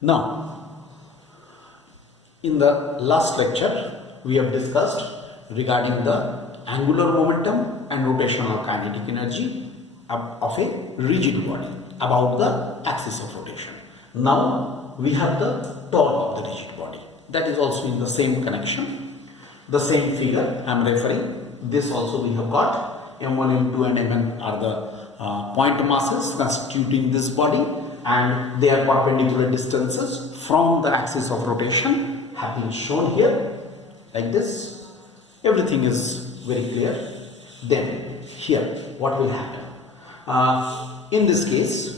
Now, in the last lecture, we have discussed regarding the angular momentum and rotational kinetic energy of a rigid body about the axis of rotation. Now, we have the torque of the rigid body. That is also in the same connection, the same figure I am referring. This also we have got M1, M2 and Mn are the point masses constituting this body, and their perpendicular distances from the axis of rotation have been shown here like this. Everything is very clear. Then here what will happen? In this case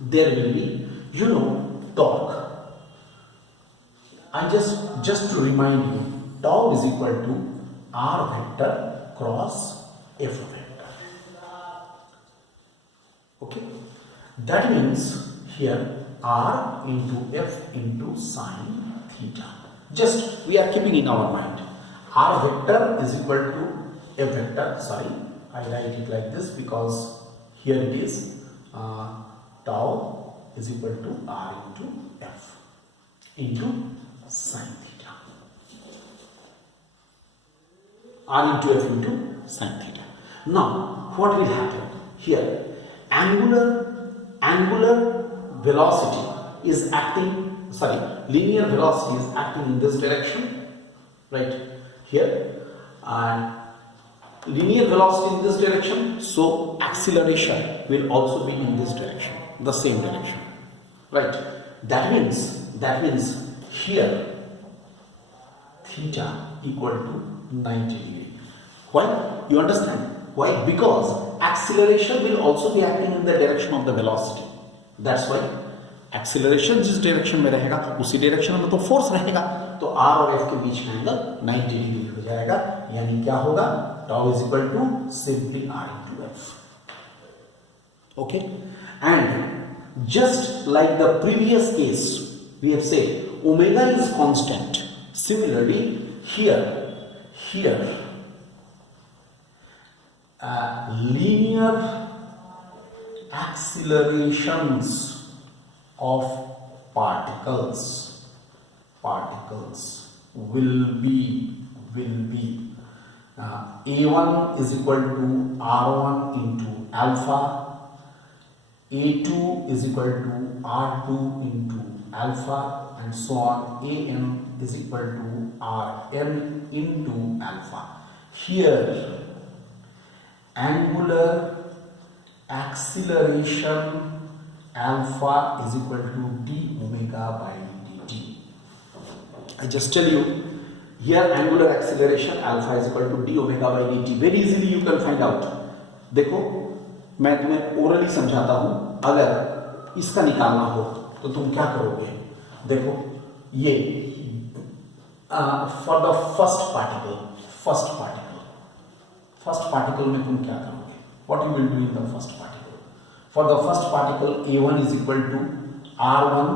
there will be, torque. I just to remind you, tau is equal to r vector cross f vector. Okay, that means here r into f into sine theta. Just we are keeping in our mind r vector is equal to f vector. Sorry, I write it like this because here it is tau is equal to r into f into sine theta. R into f into sine theta. Now, what will happen here? Angular velocity is acting, linear velocity is acting in this direction, right here, and linear velocity in this direction, so acceleration will also be in this direction, the same direction, right? That means here theta equal to 90 degree. Why? You understand? Why? Because acceleration will also be acting in the direction of the velocity. That's why acceleration जिस direction में रहेगा उसी direction में तो force रहेगा, तो r और f के बीच का एंगल 90 डिग्री हो जाएगा. यानी क्या होगा? tau is equal to simply r into f. Okay, and just like the previous case, we have said omega is constant. Similarly, here linear accelerations of particles will be a1 is equal to r1 into alpha, a2 is equal to r2 into alpha, and so on. An is equal to rn into alpha. Here angular acceleration alpha is equal to d omega by dt. I just tell you here angular acceleration alpha is equal to d omega by dt. Very easily you can find out. देखो मैं तुम्हें orally समझाता हूं. अगर इसका निकालना हो तो तुम क्या करोगे? देखो ये फॉर द फर्स्ट पार्टिकल में तुम क्या करोगे? What you will do in the first particle? For the first particle, a1 is equal to r1,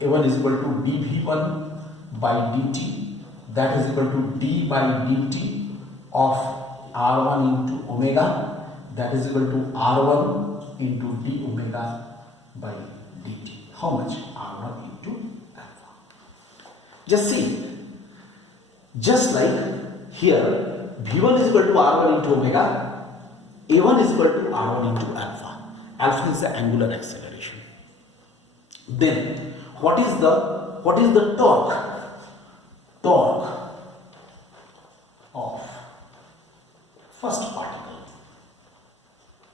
a1 is equal to dv1 by dt, that is equal to d by dt of r1 into omega, that is equal to r1 into d omega by dt. How much? r1 into alpha. Just see, just like here v1 is equal to r1 into omega, a1 is equal to r1 into alpha. Alpha is the angular acceleration. Then what is the torque? Torque of first particle.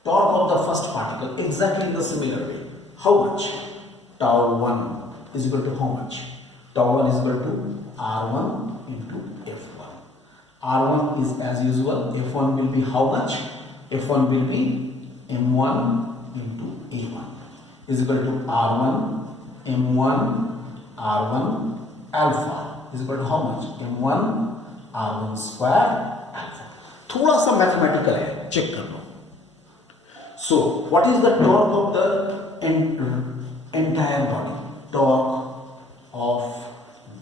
Torque of the first particle exactly in the similar way. How much? Tau 1 is equal to how much? Tau 1 is equal to r1 into f1. R1 is as usual, F1 will be how much? F1 will be M1 into A1 is equal to R1 M1 R1 alpha is equal to how much? M1 R1 square alpha. थोड़ा सा mathematical है, check कर लो. So what is the torque of the entire body? Torque of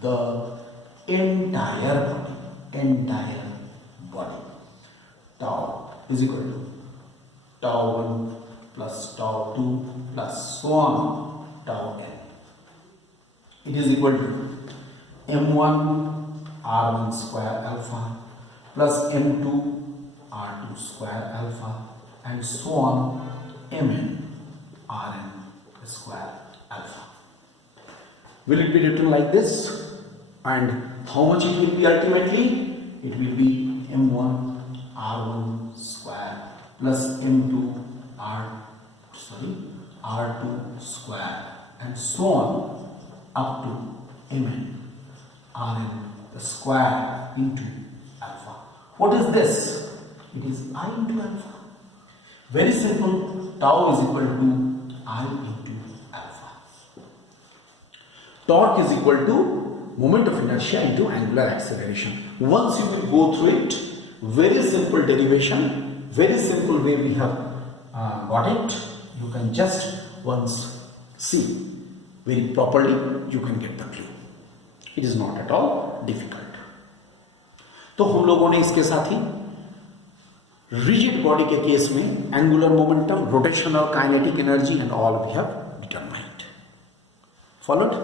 the entire body. Tau is equal to tau 1 plus tau 2 plus so on tau n. It is equal to m1 r1 square alpha plus m2 r2 square alpha and so on mn rn square alpha. Will it be written like this? And how much it will be ultimately? It will be m1 r1 square plus m2 r2 square and so on up to mn rn square into alpha. What is this? It is I into alpha. Very simple. Tau is equal to I into alpha. Torque is equal to moment of inertia into angular acceleration. Once you will go through it, very simple derivation, very simple way we have got it. You can just once see very properly, you can get the clue. It is not at all difficult. तो हम लोगों ने इसके साथ ही rigid body के case में angular momentum, rotational kinetic energy and all we have determined. Followed?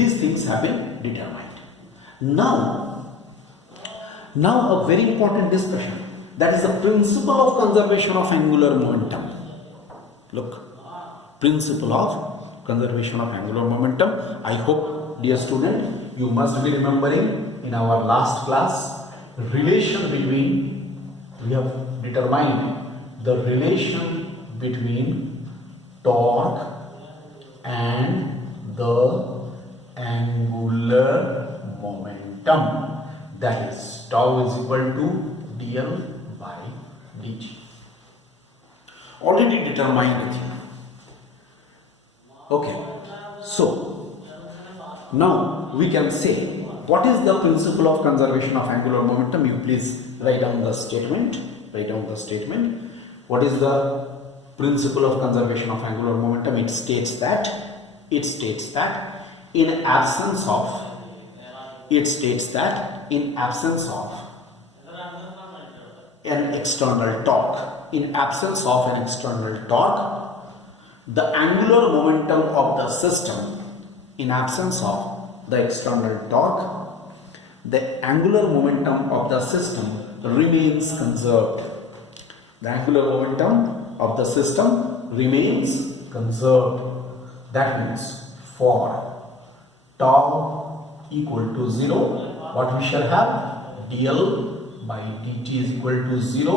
These things have been determined. Now a very important discussion, that is the principle of conservation of angular momentum. Look, principle of conservation of angular momentum. I hope, dear student, you must be remembering in our last class relation between, we have determined the relation between torque and the angular momentum, that is tau is equal to dl by dt. Already determined the thing. Okay, so now we can say what is the principle of conservation of angular momentum. You please write down the statement. What is the principle of conservation of angular momentum? It states that in absence of an external torque, the angular momentum of the system, in absence of the external torque, the angular momentum of the system remains conserved. The angular momentum of the system remains conserved. That means for tau equal to 0, what we shall have? dl by dt is equal to 0.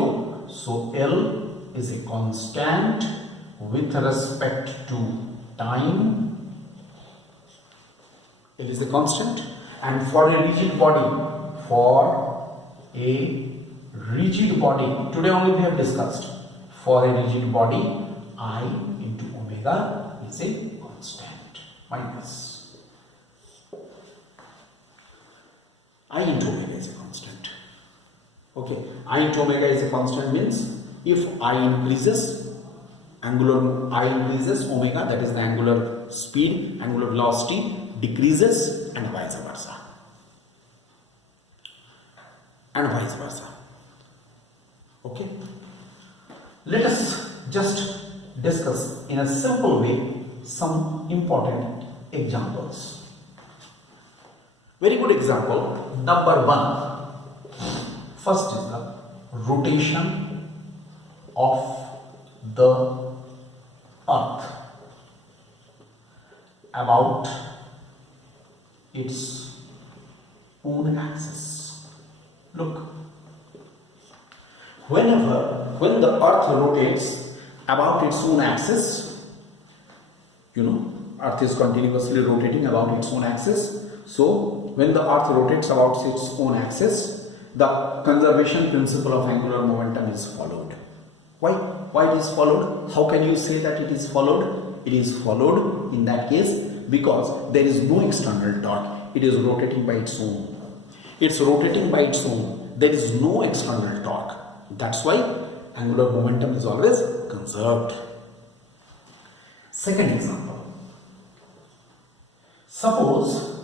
So L is a constant with respect to time. It is a constant. And for a rigid body, today only we have discussed, for a rigid body, I into omega is a constant. Minus I into omega is a constant. Okay, I into omega is a constant means if I increases, omega, that is the angular speed, angular velocity decreases, and vice versa. Okay, let us just discuss in a simple way some important examples. Very good example, number 1. First is the rotation of the earth about its own axis. Look, when the earth rotates about its own axis, earth is continuously rotating about its own axis. So when the earth rotates about its own axis, the conservation principle of angular momentum is followed. Why it is followed? How can you say that it is followed? It is followed in that case because there is no external torque. It is rotating by its own. There is no external torque. That's why angular momentum is always conserved. Second example. Suppose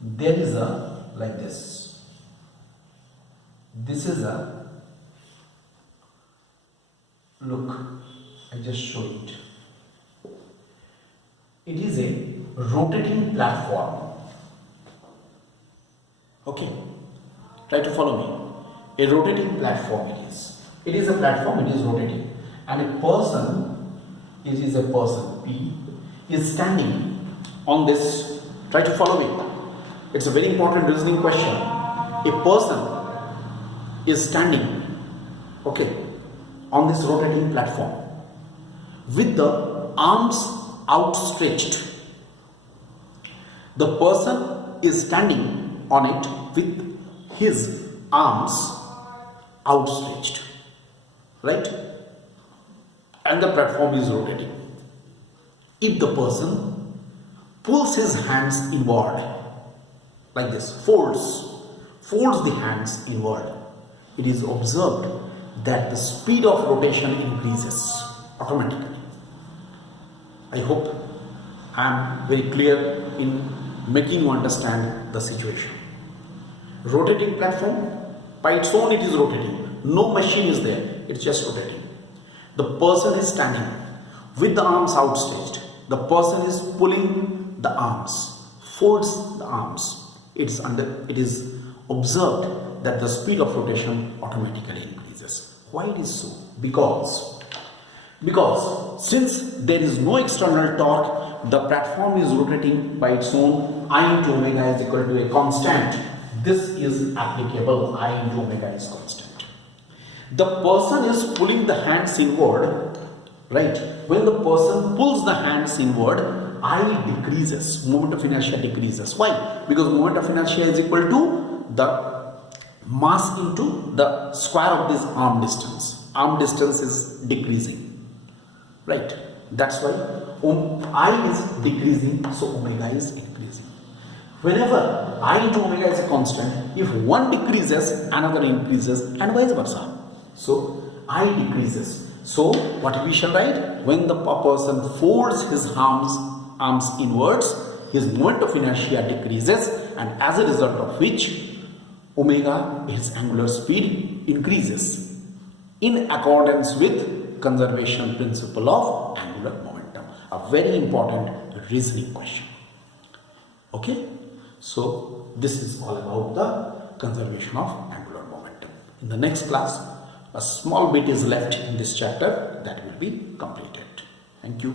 there is a, like this. This is a, look, I just show it. It is a rotating platform. Okay, try to follow me. A rotating platform it is. It is a platform, it is rotating. And a person, it is a person, P, is standing on this. Try to follow me. It's a very important reasoning question. A person is standing, okay, on this rotating platform with the arms outstretched. The person is standing on it with his arms outstretched, right? And the platform is rotating. If the person pulls his hands inward like this, folds the hands inward, it is observed that the speed of rotation increases automatically. I hope I am very clear in making you understand the situation. Rotating platform, by its own it is rotating. No machine is there, it's just rotating. The person is standing with the arms outstretched. The person is pulling the arms, folds the arms. It is observed that the speed of rotation automatically increases. Why it is so? Because since there is no external torque, the platform is rotating by its own. I into omega is equal to a constant. This is applicable. I into omega is constant. The person is pulling the hands inward, right? When the person pulls the hands inward, I decreases, moment of inertia decreases. Why? Because moment of inertia is equal to the mass into the square of this arm distance. Arm distance is decreasing, right? That's why I is decreasing, so omega is increasing. Whenever I into omega is a constant, if one decreases, another increases, and vice versa. So I decreases. So what we shall write? When the person folds his arms inwards, his moment of inertia decreases, and as a result of which omega, his angular speed, increases in accordance with conservation principle of angular momentum. A very important reasoning question. Okay, so this is all about the conservation of angular momentum. In the next class, a small bit is left in this chapter that will be completed. Thank you.